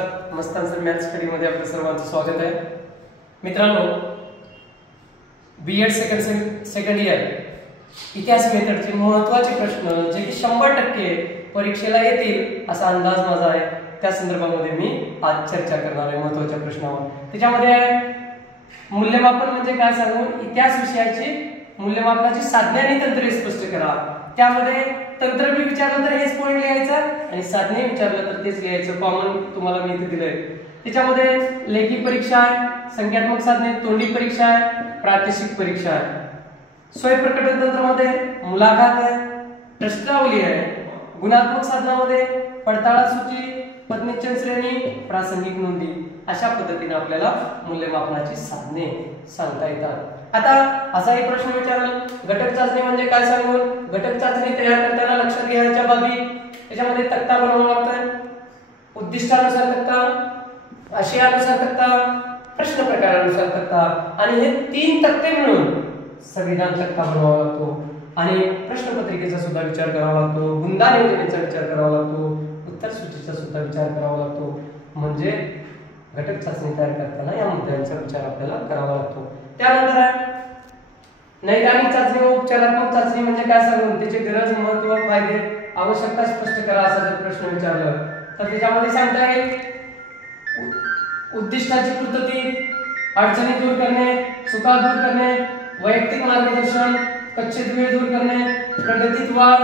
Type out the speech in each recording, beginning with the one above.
मस्तांचं maths study मध्ये आपलं सर्वांचं स्वागत आहे. मित्रांनो, बीएड सेकंड इयर इतिहास मेथडचे महत्त्वाचे प्रश्न जे की 100% परीक्षेला येतील असा अंदाज माझा आहे, त्या संदर्भामध्ये मी आज चर्चा करणार आहे महत्त्वाच्या प्रश्नावर. त्याच्यामध्ये मूल्यमापन म्हणजे काय सांगू, इतिहास विषयाची मूल्यमापनाची साधने आणि तंत्रे स्पष्ट करा. त्यामध्ये तंत्र बी विचारलं तर हेच पॉइंट लिहायचा आणि साधने विचारलं तर तेच लिहायचं. कॉमन तुम्हाला मी इथे दिलंय. त्याच्यामध्ये लेखी परीक्षा आहे, संख्यात्मक साधने, तोंडी परीक्षा आहे, प्रात्यक्षिक परीक्षा आहे. स्वयंप्रकटन तंत्रामध्ये मुलाखत आहे, प्रश्नावली आहे. गुणात्मक साधनामध्ये पडताळा सूची, पदनिश्चय श्रेणी, प्रासंगिक नोंदी. अशा पद्धतीने आपल्याला मूल्यमापनाची साधने सांगता येतात. आता असाही प्रश्न विचारला, घटक चाचणी म्हणजे काय सांगून, घटक चाचणी तयार करताना लक्षात घ्यायच्या बाबी. त्याच्यामध्ये तक्ता बनवावा लागतो, उद्दिष्टानुसार तक्ता, आशयानुसार तक्ता, प्रश्न प्रकारानुसार तक्ता आणि हे 3 तक्ते मिळून संविधान तक्ता बनवावा लागतो. आणि प्रश्नपत्रिकेचा सुद्धा विचार करावा लागतो, गुंदा नियोजनाचा विचार करावा लागतो, उत्तर सूचीचा सुद्धा विचार करावा लागतो. म्हणजे घटक चाचणी तयार करताना या मुद्द्यांचा विचार आपल्याला करावा लागतो. त्यानंतर नैदानिक चाचणी व उपचारात्मक चाचणी म्हणजे काय सांगून, त्याची गरज, महत्त्व, फायदे, आवश्यकता स्पष्ट करा असा जर प्रश्न विचारलं तर त्याच्यामध्ये सांगता येईल उद्दिष्टाची पूर्तता, अडचणी दूर करणे, चुका दूर करणे, वैयक्तिक मार्गदर्शन, कच्चे दुवे दूर करणे, प्रगतीत वाढ,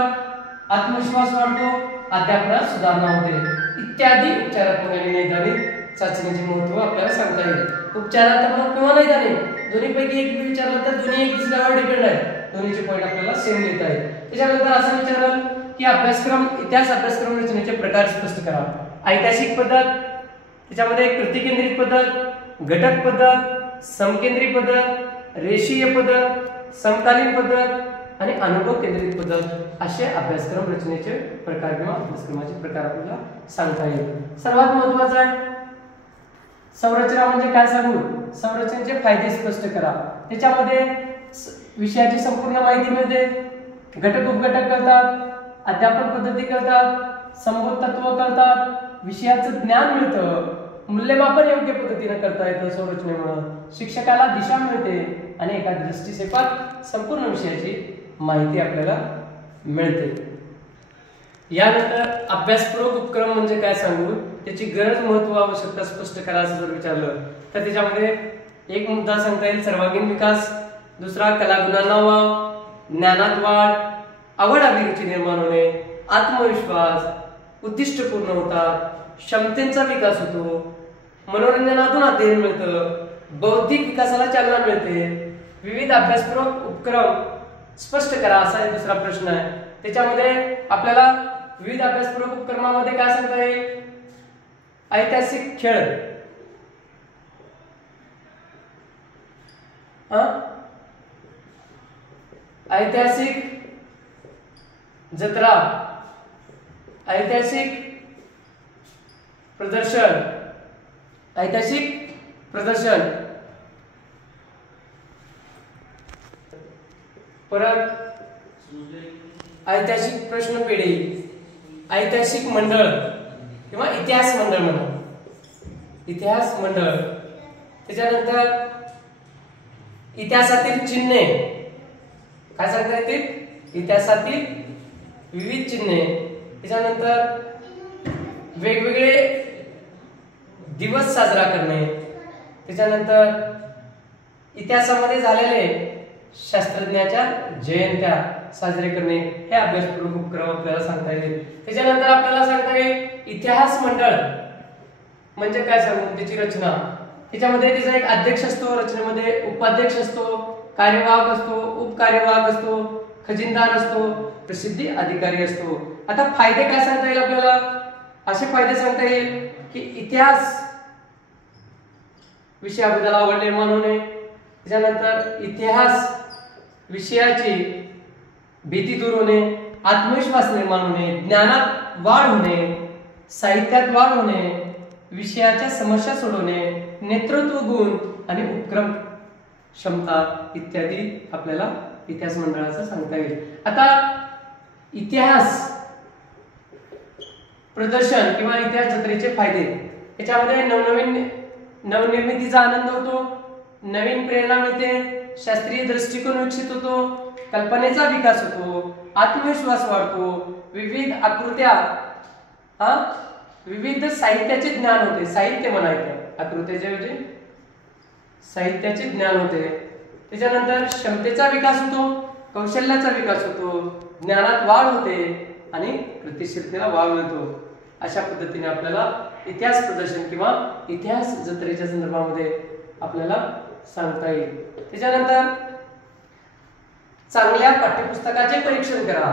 आत्मविश्वास वाढतो, अध्यापनात सुधारणा होते इत्यादी उपचारात्मक आणि नैदानिक चाचणीचे महत्त्व आपल्याला सांगता येईल. उपचारात्मक किंवा नैदानिक दोन्हीपैकी एक विचारलं तर दोन्ही एक दुसऱ्यावर डिपेंड आहे, दोन्हीचे पॉइंट आपल्याला सेम लिहिता येईल. त्याच्यानंतर असं विचारलं की इतिहास अभ्यासक्रम रचनेचे प्रकार स्पष्ट करा. ऐतिहासिक पद्धत, त्याच्यामध्ये कृतिकेंद्रित पद्धत, घटक पद्धत, समकेंद्रित पद्धत, रेषीय पद्धत, समकालीन पद्धत आणि अनुभव केंद्रित पद्धत असे अभ्यासक्रम रचनेचे प्रकार किंवा अभ्यासक्रमाचे प्रकार आपल्याला सांगता येईल. सर्वात महत्त्वाचं आहे संरचना म्हणजे काय सांगू, संरचनेचे फायदे स्पष्ट करा. त्याच्यामध्ये विषयाची संपूर्ण माहिती मिळते, घटक उपघटक कळतात, अध्यापन पद्धती कळतात, संबोध तत्व कळतात, विषयाचं ज्ञान मिळतं, मूल्यमापन योग्य पद्धतीने करता येतं संरचनेमुळे, शिक्षकाला दिशा मिळते आणि एका दृष्टिक्षेपात संपूर्ण विषयाची माहिती आपल्याला मिळते. यानंतर अभ्यासपूरक उपक्रम म्हणजे काय सांगू, त्याची गरज, महत्त्व, आवश्यकता स्पष्ट करा असं जर विचारलं तर त्याच्यामध्ये एक मुद्दा सांगता येईल सर्वांगीण विकास, दुसरा कलागुणांना वाव, ज्ञानात वाढ, आवड अभिरुची निर्माण होणे, आत्मविश्वास, उद्दिष्ट पूर्ण होतात, क्षमतेचा विकास होतो, मनोरंजनातून अध्ययन मिळतं, बौद्धिक विकासाला चालना मिळते. विविध अभ्यासपूरक उपक्रम स्पष्ट करा असा दुसरा प्रश्न आहे. त्याच्यामध्ये आपल्याला विविध अभ्यासपूरक उपक्रमामध्ये काय सांगता येईल, ऐतिहासिक खेळ, ऐतिहासिक जत्रा, ऐतिहासिक प्रदर्शन, परत ऐतिहासिक प्रश्नपेढी, ऐतिहासिक मंडळ किंवा इतिहास मंडळ म्हणा, इतिहास मंडळ. त्याच्यानंतर इतिहासातील चिन्हे, काय सांगता येतील, इतिहासातील विविध चिन्हे. त्याच्यानंतर वेगवेगळे दिवस साजरा करणे. त्याच्यानंतर इतिहासामध्ये झालेले शास्त्रज्ञाच्या जयंत्या साजरे करणे, हे अभ्यासपूरक उपक्रम आपल्याला सांगता येईल. त्याच्यानंतर आपल्याला सांगता येईल इतिहास मंडळ म्हणजे काय सांगू, त्याची रचना. त्याच्यामध्ये तिचा एक अध्यक्ष असतो, रचनेमध्ये उपाध्यक्ष असतो, कार्यवाहक असतो, उपकार्यवाहक असतो, खजिनदार असतो, प्रसिद्धी अधिकारी असतो. आता फायदे काय सांगता येईल आपल्याला, असे फायदे सांगता येईल की इतिहास विषयाबद्दल आवड निर्माण होणे, त्याच्यानंतर इतिहास विषयाची भीती दूर होणे, आत्मविश्वास निर्माण होणे, ज्ञानात वाढ होणे, साहित्यात वाढ होणे, विषयाच्या समस्या सोडवणे, नेतृत्व गुण आणि उपक्रम क्षमता इत्यादी आपल्याला इतिहास मंडळाचं सांगता येईल. आता इतिहास प्रदर्शन किंवा इतिहास जत्रेचे फायदे याच्यामध्ये नवनिर्मितीचा आनंद होतो, नवीन प्रेरणा मिळते, शास्त्रीय दृष्टिकोन विकसित होतो, कल्पनेचा विकास होतो, आत्मविश्वास वाढतो, विविध आकृत्या विविध साहित्याचे ज्ञान होते, साहित्य म्हणायचं आकृत्याचे म्हणजे साहित्याचे ज्ञान होते, त्याच्यानंतर क्षमतेचा विकास होतो, कौशल्याचा विकास होतो, ज्ञानात वाढ होते आणि कृतिशीलतेला वाव मिळतो. अशा पद्धतीने आपल्याला इतिहास प्रदर्शन किंवा इतिहास जत्रेच्या संदर्भामध्ये आपल्याला सांगता येईल. त्याच्यानंतर चांगल्या पाठ्यपुस्तकाचे परीक्षण करा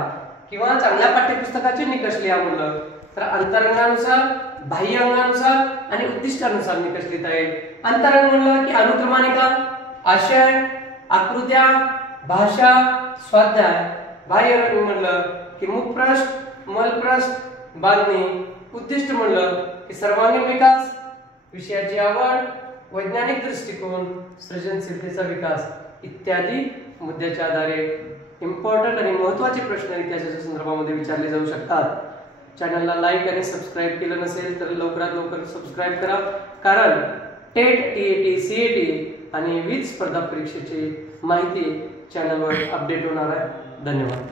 किंवा चांगल्या पाठ्यपुस्तकाचे निकष लिहा म्हणलं तर अंतरंगानुसार, बाह्य अंगानुसार आणि उद्दिष्टानुसार निकष लिहिता येईल. अंतरंग म्हणलं की अनुक्रमानिका, आशय, आकृत्या, भाषा, स्वाध्याय. बाह्य अंग म्हणलं की मुखप्रश्न, मलप्रश्न, बांधणी. उद्दिष्ट म्हणलं की सर्वांगीण विकास, विषयाची आवड, वैज्ञानिक दृष्टिकोन, सृजनशीलतेचा विकास इत्यादी मुद्द्याच्या आधारे इम्पॉर्टंट आणि महत्त्वाचे प्रश्न इतिहासाच्या संदर्भामध्ये विचारले जाऊ शकतात. चॅनलला लाईक आणि सबस्क्राईब केलं नसेल तर लवकरात लवकर सबस्क्राईब करा, कारण टेट, टीएटी, सीएटी आणि विविध स्पर्धा परीक्षेची माहिती चॅनलवर अपडेट होणार आहे. धन्यवाद.